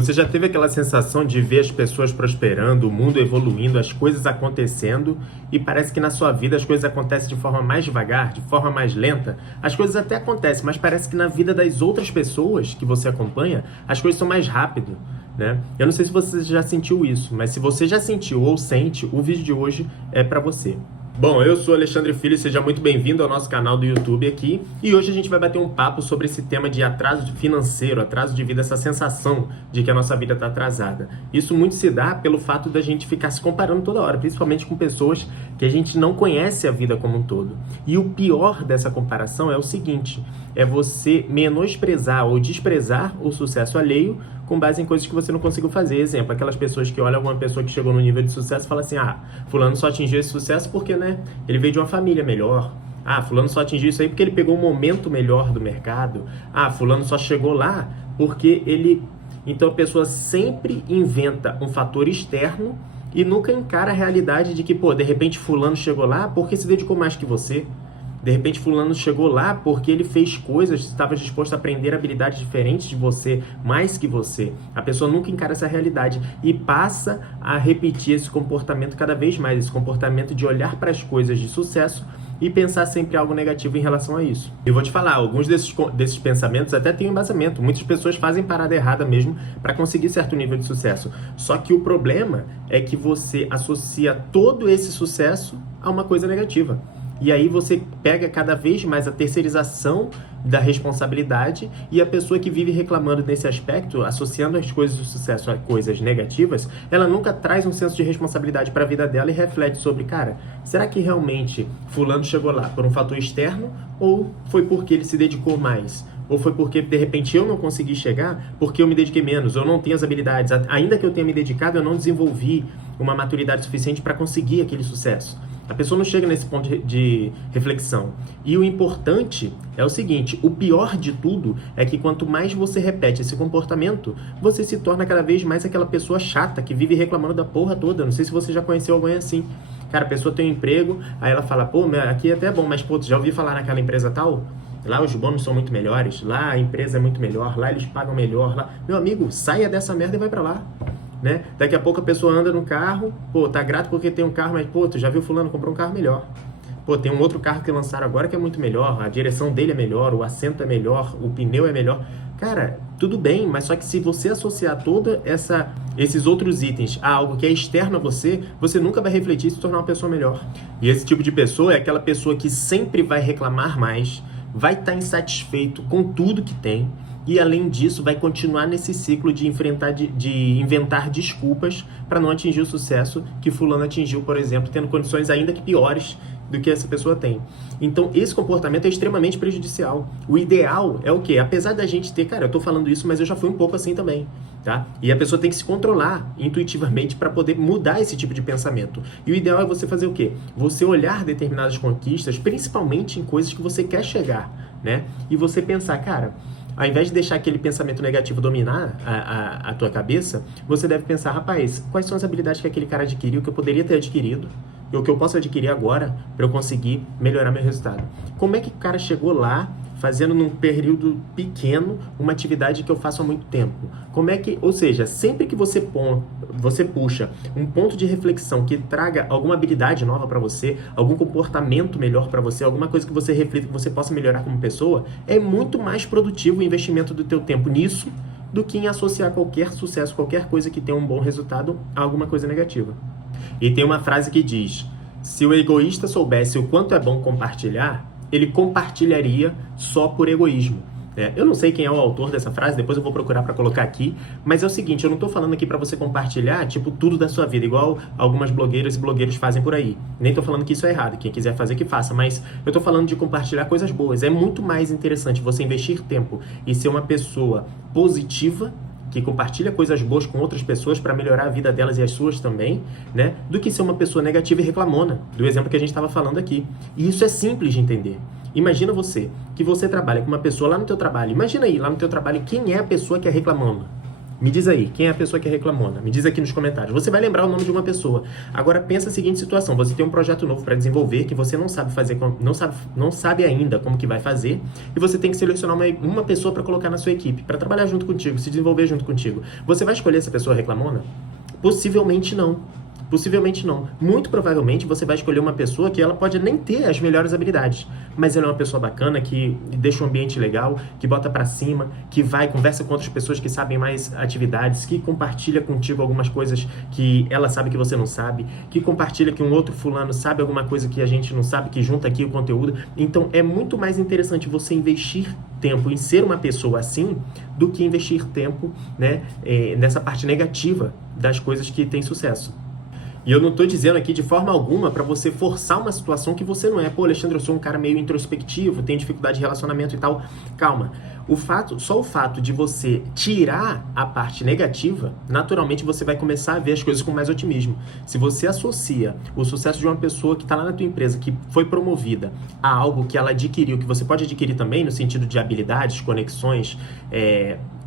Você já teve aquela sensação de ver as pessoas prosperando, o mundo evoluindo, as coisas acontecendo e parece que na sua vida as coisas acontecem de forma mais devagar, de forma mais lenta? As coisas até acontecem, mas parece que na vida das outras pessoas que você acompanha, as coisas são mais rápido, né? Eu não sei se você já sentiu isso, mas se você já sentiu ou sente, o vídeo de hoje é para você. Bom, eu sou Alexandre Filho, seja muito bem-vindo ao nosso canal do YouTube aqui. E hoje a gente vai bater um papo sobre esse tema de atraso financeiro, atraso de vida, essa sensação de que a nossa vida está atrasada. Isso muito se dá pelo fato da gente ficar se comparando toda hora, principalmente com pessoas que a gente não conhece a vida como um todo. E o pior dessa comparação é o seguinte, é você menosprezar ou desprezar o sucesso alheio com base em coisas que você não conseguiu fazer. Exemplo, aquelas pessoas que olham alguma pessoa que chegou no nível de sucesso e falam assim, fulano só atingiu esse sucesso porque, ele veio de uma família melhor. Fulano só atingiu isso aí porque ele pegou um momento melhor do mercado. Fulano só chegou lá porque ele... Então a pessoa sempre inventa um fator externo e nunca encara a realidade de que, de repente fulano chegou lá porque se dedicou mais que você. De repente fulano chegou lá porque ele fez coisas, estava disposto a aprender habilidades diferentes de você, mais que você. A pessoa nunca encara essa realidade e passa a repetir esse comportamento cada vez mais, esse comportamento de olhar para as coisas de sucesso e pensar sempre algo negativo em relação a isso. Eu vou te falar, alguns desses pensamentos até têm um embasamento. Muitas pessoas fazem parada errada mesmo para conseguir certo nível de sucesso. Só que o problema é que você associa todo esse sucesso a uma coisa negativa. E aí você pega cada vez mais a terceirização da responsabilidade e a pessoa que vive reclamando nesse aspecto, associando as coisas do sucesso a coisas negativas, ela nunca traz um senso de responsabilidade para a vida dela e reflete sobre, será que realmente fulano chegou lá por um fator externo ou foi porque ele se dedicou mais? Ou foi porque, de repente, eu não consegui chegar porque eu me dediquei menos, eu não tenho as habilidades. Ainda que eu tenha me dedicado, eu não desenvolvi uma maturidade suficiente para conseguir aquele sucesso. A pessoa não chega nesse ponto de reflexão. E o importante é o seguinte, o pior de tudo é que quanto mais você repete esse comportamento, você se torna cada vez mais aquela pessoa chata que vive reclamando da porra toda. Não sei se você já conheceu alguém assim. A pessoa tem um emprego, aí ela fala, aqui é até bom, mas já ouvi falar naquela empresa tal? Lá os bônus são muito melhores, lá a empresa é muito melhor, lá eles pagam melhor. Lá... Meu amigo, saia dessa merda e vai pra lá. Né? Daqui a pouco a pessoa anda no carro, tá grato porque tem um carro, mas tu já viu fulano comprou um carro melhor. Tem um outro carro que lançaram agora que é muito melhor, a direção dele é melhor, o assento é melhor, o pneu é melhor. Tudo bem, mas só que se você associar esses outros itens a algo que é externo a você, você nunca vai refletir e se tornar uma pessoa melhor. E esse tipo de pessoa é aquela pessoa que sempre vai reclamar mais, vai estar insatisfeito com tudo que tem, e além disso vai continuar nesse ciclo de inventar desculpas para não atingir o sucesso que fulano atingiu, por exemplo, tendo condições ainda que piores do que essa pessoa tem. Então esse comportamento é extremamente prejudicial. O ideal é o quê? Apesar da gente ter, eu tô falando isso, mas eu já fui um pouco assim também, tá? E a pessoa tem que se controlar intuitivamente para poder mudar esse tipo de pensamento. E o ideal é você fazer o quê? Você olhar determinadas conquistas, principalmente em coisas que você quer chegar, né? E você pensar, ao invés de deixar aquele pensamento negativo dominar a tua cabeça, você deve pensar, rapaz, quais são as habilidades que aquele cara adquiriu, que eu poderia ter adquirido, e o que eu posso adquirir agora para eu conseguir melhorar meu resultado? Como é que o cara chegou lá, fazendo num período pequeno, uma atividade que eu faço há muito tempo? Ou seja, sempre que você puxa um ponto de reflexão que traga alguma habilidade nova para você, algum comportamento melhor para você, alguma coisa que você reflita, que você possa melhorar como pessoa, é muito mais produtivo o investimento do teu tempo nisso do que em associar qualquer sucesso, qualquer coisa que tenha um bom resultado a alguma coisa negativa. E tem uma frase que diz, se o egoísta soubesse o quanto é bom compartilhar, ele compartilharia só por egoísmo. Eu não sei quem é o autor dessa frase, depois eu vou procurar para colocar aqui, mas é o seguinte, eu não estou falando aqui para você compartilhar, tudo da sua vida, igual algumas blogueiras e blogueiros fazem por aí. Nem estou falando que isso é errado, quem quiser fazer que faça, mas eu estou falando de compartilhar coisas boas. É muito mais interessante você investir tempo e ser uma pessoa positiva, que compartilha coisas boas com outras pessoas para melhorar a vida delas e as suas também, né? Do que ser uma pessoa negativa e reclamona, do exemplo que a gente estava falando aqui. E isso é simples de entender. Imagina que você trabalha com uma pessoa lá no teu trabalho. Imagina aí, lá no teu trabalho, quem é a pessoa que é reclamona? Me diz aí, quem é a pessoa que é reclamona? Me diz aqui nos comentários. Você vai lembrar o nome de uma pessoa. Agora pensa a seguinte situação, você tem um projeto novo para desenvolver que você não sabe fazer, não sabe ainda como que vai fazer, e você tem que selecionar uma pessoa para colocar na sua equipe, para trabalhar junto contigo, se desenvolver junto contigo. Você vai escolher essa pessoa reclamona? Possivelmente não. Possivelmente não. Muito provavelmente você vai escolher uma pessoa que ela pode nem ter as melhores habilidades, mas ela é uma pessoa bacana, que deixa um ambiente legal, que bota pra cima, que vai, conversa com outras pessoas que sabem mais atividades, que compartilha contigo algumas coisas que ela sabe que você não sabe, que compartilha que um outro fulano sabe alguma coisa que a gente não sabe, que junta aqui o conteúdo. Então é muito mais interessante você investir tempo em ser uma pessoa assim do que investir tempo, né, nessa parte negativa das coisas que têm sucesso. E eu não tô dizendo aqui de forma alguma para você forçar uma situação que você não é. Pô, Alexandre, eu sou um cara meio introspectivo, tenho dificuldade de relacionamento e tal. Calma. Só o fato de você tirar a parte negativa, naturalmente você vai começar a ver as coisas com mais otimismo. Se você associa o sucesso de uma pessoa que está lá na tua empresa, que foi promovida, a algo que ela adquiriu, que você pode adquirir também no sentido de habilidades, conexões,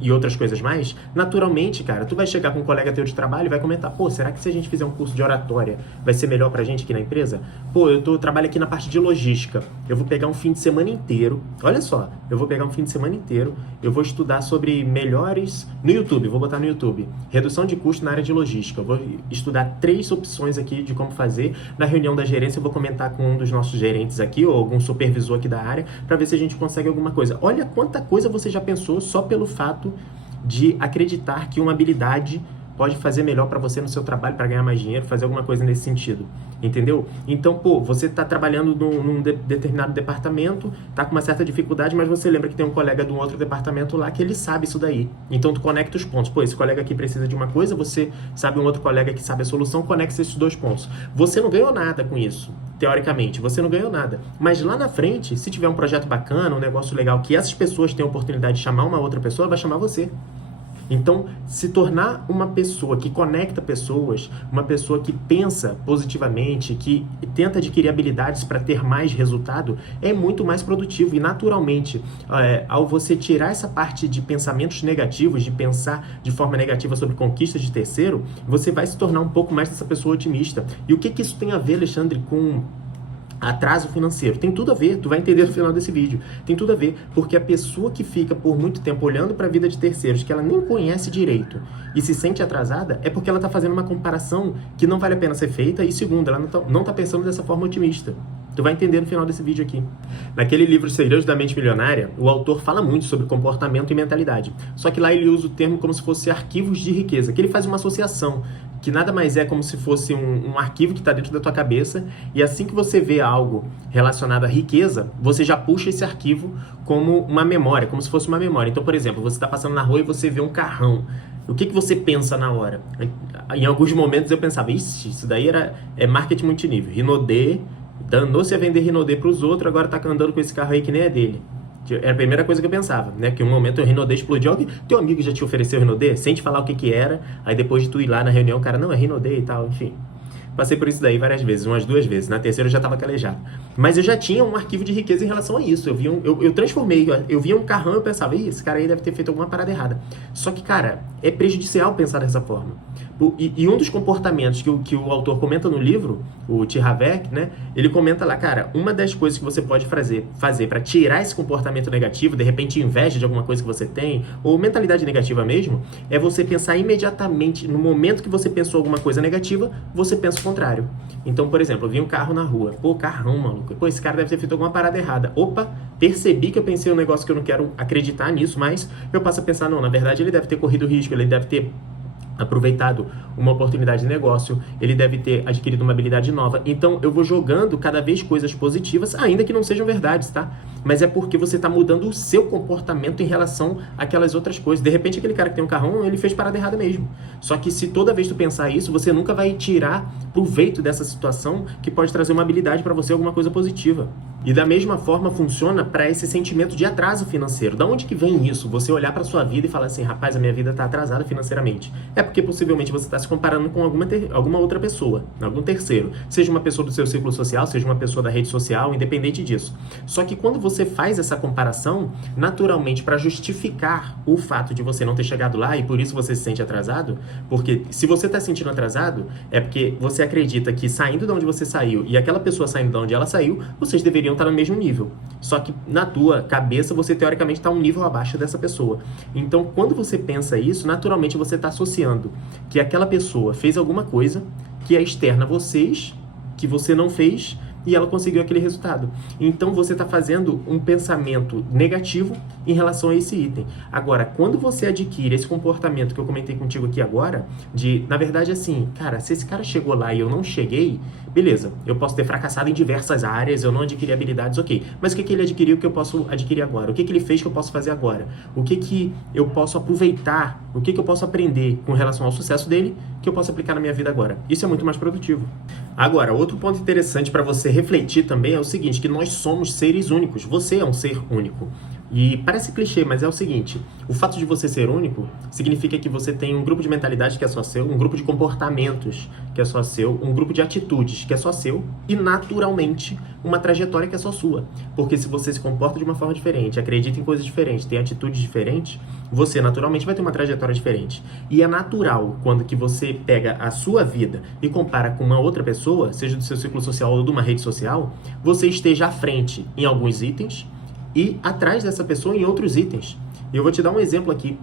e outras coisas mais, naturalmente, cara, tu vai chegar com um colega teu de trabalho e vai comentar, pô, será que se a gente fizer um curso de oratória vai ser melhor pra gente aqui na empresa? Pô, eu trabalho aqui na parte de logística, eu vou pegar um fim de semana inteiro, olha só, eu vou pegar um fim de semana inteiro, eu vou estudar sobre melhores, no YouTube, vou botar no YouTube, redução de custo na área de logística, eu vou estudar 3 opções aqui de como fazer, na reunião da gerência eu vou comentar com um dos nossos gerentes aqui, ou algum supervisor aqui da área, pra ver se a gente consegue alguma coisa. Olha quanta coisa você já pensou só pelo fato de acreditar que uma habilidade pode fazer melhor para você no seu trabalho, para ganhar mais dinheiro, fazer alguma coisa nesse sentido, entendeu? Então, pô, você está trabalhando num determinado departamento, tá com uma certa dificuldade, mas você lembra que tem um colega de um outro departamento lá que ele sabe isso daí. Então, tu conecta os pontos. Pô, esse colega aqui precisa de uma coisa, você sabe um outro colega que sabe a solução, conecta esses 2 pontos. Você não ganhou nada com isso, teoricamente, você não ganhou nada. Mas lá na frente, se tiver um projeto bacana, um negócio legal, que essas pessoas têm a oportunidade de chamar uma outra pessoa, ela vai chamar você. Então, se tornar uma pessoa que conecta pessoas, uma pessoa que pensa positivamente, que tenta adquirir habilidades para ter mais resultado, é muito mais produtivo. E, naturalmente, ao você tirar essa parte de pensamentos negativos, de pensar de forma negativa sobre conquistas de terceiro, você vai se tornar um pouco mais dessa pessoa otimista. E o que isso tem a ver, Alexandre, com atraso financeiro? Tem tudo a ver, tu vai entender no final desse vídeo. Tem tudo a ver, porque a pessoa que fica por muito tempo olhando para a vida de terceiros, que ela nem conhece direito e se sente atrasada, é porque ela está fazendo uma comparação que não vale a pena ser feita, e segundo, ela não tá pensando dessa forma otimista. Tu vai entender no final desse vídeo aqui. Naquele livro Segredos da Mente Milionária, o autor fala muito sobre comportamento e mentalidade. Só que lá ele usa o termo como se fosse arquivos de riqueza, que ele faz uma associação, que nada mais é como se fosse um arquivo que está dentro da tua cabeça, e assim que você vê algo relacionado à riqueza, você já puxa esse arquivo como uma memória, como se fosse uma memória. Então, por exemplo, você está passando na rua e você vê um carrão. O que você pensa na hora? Em alguns momentos eu pensava, isso daí é marketing multinível. Rinodê, danou-se a vender Rinodê para os outros, agora está andando com esse carro aí que nem é dele. Era a primeira coisa que eu pensava, né? Que um momento o Rinodê explodiu. Teu amigo já te ofereceu Rinodê? Sem te falar o que era. Aí depois de tu ir lá na reunião, o cara, não, é Rinodê e tal, enfim. Passei por isso daí várias vezes, umas 2 vezes. Na terceira eu já estava calejado. Mas eu já tinha um arquivo de riqueza em relação a isso. Eu transformei, eu via um carrão e eu pensava, esse cara aí deve ter feito alguma parada errada. Só que, cara, é prejudicial pensar dessa forma. E um dos comportamentos que o autor comenta no livro, o T. Harv Eker, né? Ele comenta lá, cara, uma das coisas que você pode fazer para tirar esse comportamento negativo, de repente inveja de alguma coisa que você tem, ou mentalidade negativa mesmo, é você pensar imediatamente, no momento que você pensou alguma coisa negativa, você pensa o contrário. Então, por exemplo, eu vi um carro na rua. Pô, carrão, maluco. Pô, esse cara deve ter feito alguma parada errada. Opa, percebi que eu pensei um negócio que eu não quero acreditar nisso, mas eu passo a pensar, não, na verdade ele deve ter corrido risco, ele deve ter aproveitado uma oportunidade de negócio, ele deve ter adquirido uma habilidade nova. Então eu vou jogando cada vez coisas positivas, ainda que não sejam verdades, tá? Mas é porque você tá mudando o seu comportamento em relação àquelas outras coisas. De repente aquele cara que tem um carrão, ele fez parada errada mesmo. Só que se toda vez tu pensar isso, você nunca vai tirar proveito dessa situação que pode trazer uma habilidade para você, alguma coisa positiva. E da mesma forma funciona para esse sentimento de atraso financeiro. Da onde que vem isso? Você olhar para sua vida e falar assim, rapaz, a minha vida está atrasada financeiramente. É porque possivelmente você está se comparando com alguma outra pessoa, algum terceiro. Seja uma pessoa do seu círculo social, seja uma pessoa da rede social, independente disso. Só que quando você faz essa comparação, naturalmente, para justificar o fato de você não ter chegado lá e por isso você se sente atrasado, porque se você está se sentindo atrasado, é porque você acredita que saindo de onde você saiu e aquela pessoa saindo de onde ela saiu, vocês deveriam estar no mesmo nível. Só que na tua cabeça você teoricamente está um nível abaixo dessa pessoa. Então quando você pensa isso, naturalmente você está associando que aquela pessoa fez alguma coisa que é externa a vocês, que você não fez, e ela conseguiu aquele resultado. Então você está fazendo um pensamento negativo em relação a esse item. Agora, quando você adquire esse comportamento que eu comentei contigo aqui agora, de, na verdade, assim, cara, se esse cara chegou lá e eu não cheguei, beleza, eu posso ter fracassado em diversas áreas, eu não adquiri habilidades, ok. Mas o que ele adquiriu que eu posso adquirir agora? O que ele fez que eu posso fazer agora? O que eu posso aproveitar? O que eu posso aprender com relação ao sucesso dele que eu posso aplicar na minha vida agora? Isso é muito mais produtivo. Agora, outro ponto interessante para você refletir também é o seguinte, que nós somos seres únicos. Você é um ser único. E parece clichê, mas é o seguinte, o fato de você ser único significa que você tem um grupo de mentalidade que é só seu, um grupo de comportamentos que é só seu, um grupo de atitudes que é só seu e, naturalmente, uma trajetória que é só sua. Porque se você se comporta de uma forma diferente, acredita em coisas diferentes, tem atitudes diferentes, você, naturalmente, vai ter uma trajetória diferente. E é natural, quando que você pega a sua vida e compara com uma outra pessoa, seja do seu círculo social ou de uma rede social, você esteja à frente em alguns itens e atrás dessa pessoa em outros itens. E eu vou te dar um exemplo aqui.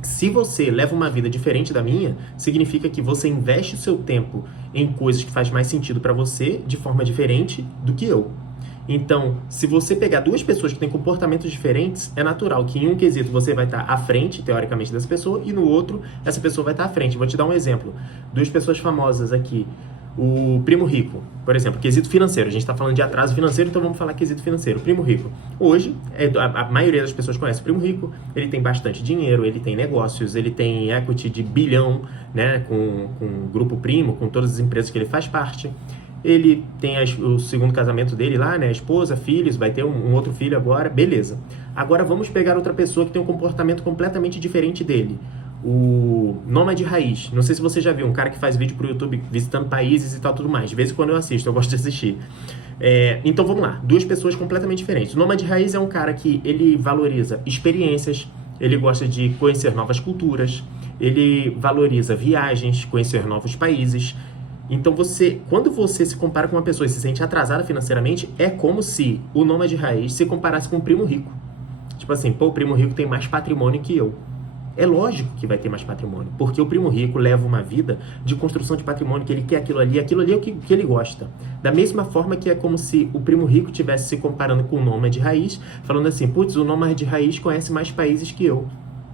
Se você leva uma vida diferente da minha, significa que você investe o seu tempo em coisas que faz mais sentido para você de forma diferente do que eu. Então, se você pegar duas pessoas que têm comportamentos diferentes, é natural que em um quesito você vai estar à frente, teoricamente, dessa pessoa, e no outro, essa pessoa vai estar à frente. Vou te dar um exemplo. Duas pessoas famosas aqui. O Primo Rico, por exemplo, quesito financeiro. A gente está falando de atraso financeiro, então vamos falar quesito financeiro. Primo Rico. Hoje, a maioria das pessoas conhece o Primo Rico. Ele tem bastante dinheiro, ele tem negócios, ele tem equity de bilhão, né, com o Grupo Primo, com todas as empresas que ele faz parte. Ele tem o segundo casamento dele lá, né, a esposa, filhos, vai ter um outro filho agora, beleza. Agora vamos pegar outra pessoa que tem um comportamento completamente diferente dele. O Nômade Raiz. Não sei se você já viu, um cara que faz vídeo pro YouTube visitando países e tal, tudo mais. De vez em quando eu assisto, eu gosto de assistir. Então vamos lá, duas pessoas completamente diferentes. O Nômade Raiz é um cara que ele valoriza experiências, ele gosta de conhecer novas culturas, ele valoriza viagens, conhecer novos países. Então quando você se compara com uma pessoa e se sente atrasada financeiramente, é como se o Nômade Raiz se comparasse com o Primo Rico. Tipo assim, pô, o Primo Rico tem mais patrimônio que eu. É lógico que vai ter mais patrimônio, porque o Primo Rico leva uma vida de construção de patrimônio, que ele quer aquilo ali é o que ele gosta. Da mesma forma que é como se o Primo Rico estivesse se comparando com o Nômade Raiz, falando assim, putz, o Nômade Raiz conhece mais países que eu.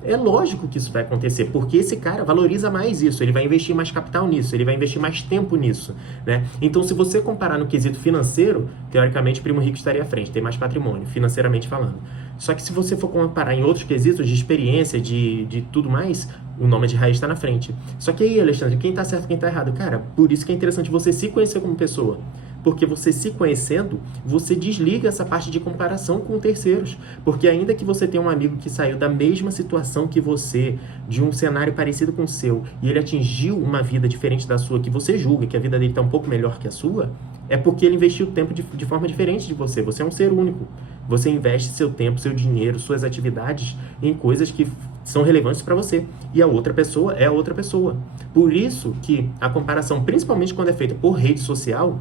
É lógico que isso vai acontecer, porque esse cara valoriza mais isso, ele vai investir mais capital nisso, ele vai investir mais tempo nisso, né? Então, se você comparar no quesito financeiro, teoricamente, o Primo Rico estaria à frente, tem mais patrimônio, financeiramente falando. Só que se você for comparar em outros quesitos de experiência, de tudo mais, o Nômade Raiz está na frente. Só que aí, Alexandre, quem tá certo e quem tá errado? Cara, por isso que é interessante você se conhecer como pessoa. Porque você se conhecendo, você desliga essa parte de comparação com terceiros. Porque ainda que você tenha um amigo que saiu da mesma situação que você, de um cenário parecido com o seu, e ele atingiu uma vida diferente da sua, que você julga que a vida dele está um pouco melhor que a sua, é porque ele investiu o tempo de forma diferente de você. Você é um ser único. Você investe seu tempo, seu dinheiro, suas atividades em coisas que são relevantes para você. E a outra pessoa é a outra pessoa. Por isso que a comparação, principalmente quando é feita por rede social,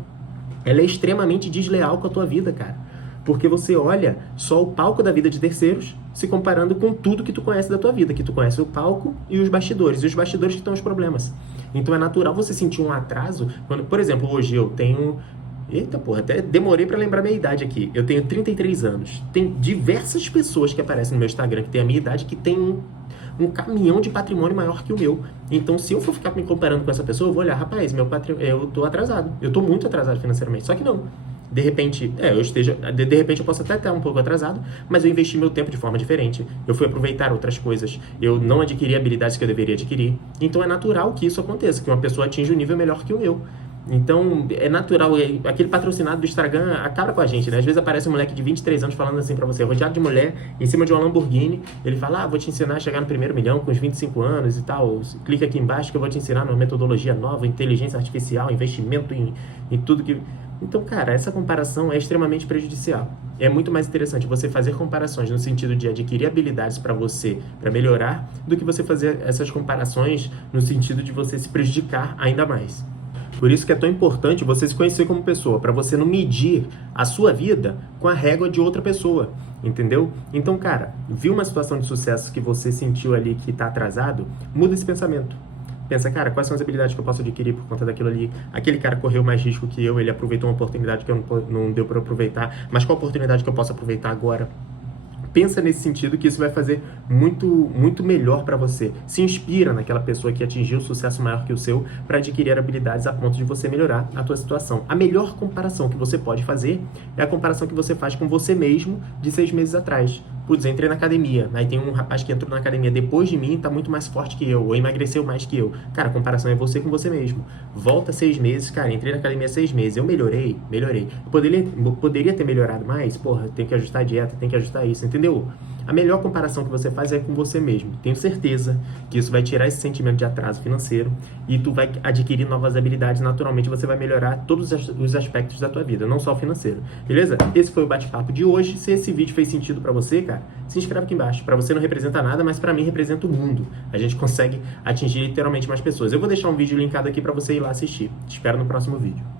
ela é extremamente desleal com a tua vida, cara. Porque você olha só o palco da vida de terceiros, se comparando com tudo que tu conhece da tua vida, que tu conhece o palco e os bastidores que estão os problemas. Então é natural você sentir um atraso, quando, por exemplo, hoje eu tenho... Eita porra, até demorei pra lembrar minha idade aqui. Eu tenho 33 anos. Tem diversas pessoas que aparecem no meu Instagram que tem a minha idade, que tem um caminhão de patrimônio maior que o meu. Então, se eu for ficar me comparando com essa pessoa, eu vou olhar, rapaz, eu tô atrasado. Eu tô muito atrasado financeiramente. Só que não. De repente, de repente eu posso até estar um pouco atrasado, mas eu investi meu tempo de forma diferente. Eu fui aproveitar outras coisas. Eu não adquiri habilidades que eu deveria adquirir. Então, é natural que isso aconteça, que uma pessoa atinja um nível melhor que o meu. Então, é natural, aquele patrocinado do Instagram acaba com a gente, né? Às vezes aparece um moleque de 23 anos falando assim pra você, rodeado de mulher, em cima de uma Lamborghini, ele fala, vou te ensinar a chegar no primeiro milhão com os 25 anos e tal, clica aqui embaixo que eu vou te ensinar uma metodologia nova, inteligência artificial, investimento em tudo que... Então, cara, essa comparação é extremamente prejudicial. É muito mais interessante você fazer comparações no sentido de adquirir habilidades para você, para melhorar, do que você fazer essas comparações no sentido de você se prejudicar ainda mais. Por isso que é tão importante você se conhecer como pessoa, para você não medir a sua vida com a régua de outra pessoa, entendeu? Então, cara, viu uma situação de sucesso que você sentiu ali que está atrasado? Muda esse pensamento. Pensa, cara, quais são as habilidades que eu posso adquirir por conta daquilo ali? Aquele cara correu mais risco que eu, ele aproveitou uma oportunidade que eu não deu para aproveitar, mas qual oportunidade que eu posso aproveitar agora? Pensa nesse sentido que isso vai fazer muito melhor para você. Se inspira naquela pessoa que atingiu um sucesso maior que o seu para adquirir habilidades a ponto de você melhorar a tua situação. A melhor comparação que você pode fazer é a comparação que você faz com você mesmo de 6 meses atrás. Putz, entrei na academia, aí tem um rapaz que entrou na academia depois de mim, tá muito mais forte que eu, ou emagreceu mais que eu. Cara, a comparação é você com você mesmo. Volta 6 meses, cara, entrei na academia 6 meses, eu melhorei. Poderia ter melhorado mais? Porra, tem que ajustar a dieta, tem que ajustar isso, entendeu? A melhor comparação que você faz é com você mesmo. Tenho certeza que isso vai tirar esse sentimento de atraso financeiro e tu vai adquirir novas habilidades. Naturalmente, você vai melhorar todos os aspectos da tua vida, não só o financeiro. Beleza? Esse foi o bate-papo de hoje. Se esse vídeo fez sentido pra você, cara, se inscreve aqui embaixo. Pra você não representa nada, mas pra mim representa o mundo. A gente consegue atingir literalmente mais pessoas. Eu vou deixar um vídeo linkado aqui pra você ir lá assistir. Te espero no próximo vídeo.